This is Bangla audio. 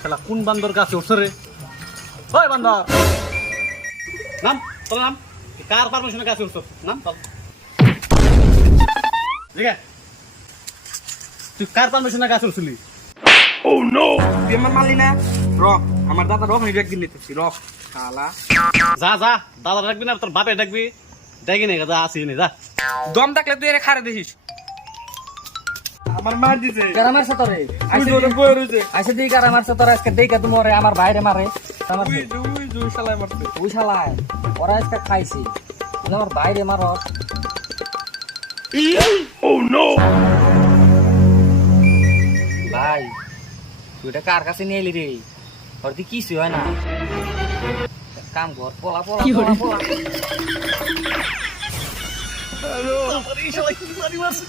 শালা কোন বান্দর গাছে উঠছে রে? ওই বান্দর নাম তোর নাম? কার পারমিশনে গাছে উঠছ? নাম চল ঠিক আছে তুই কার পারমিশনে গাছে উঠছিলি? তুই আমার মারলি না? র আমার দাদা রক নিয়ে একদিন নিতেছি রক। শালা। যা যা দাদা ডাকবি না তোর বাপে ডাকবি নে যা আসি নে যা। দম থাকলে তুই এর খারে দেখিস। আমার মা দিছে। কারা মারছে তোরে? তুই তোরে বই রইছে আইসে দিই কারা মারছে তোরা? আজকে দেখে তুমি আমার বাইরে মারে। আমার শালায় মারছে। শালায়। ওরা আজকে খাইছি। আমার বাইরে মার। ভাই তুই এটা কার কাছে নিয়ে এলি রে? ওর দি কিছু হয় না। কাম কর পলা পলা পলা পলা। মারি মারছে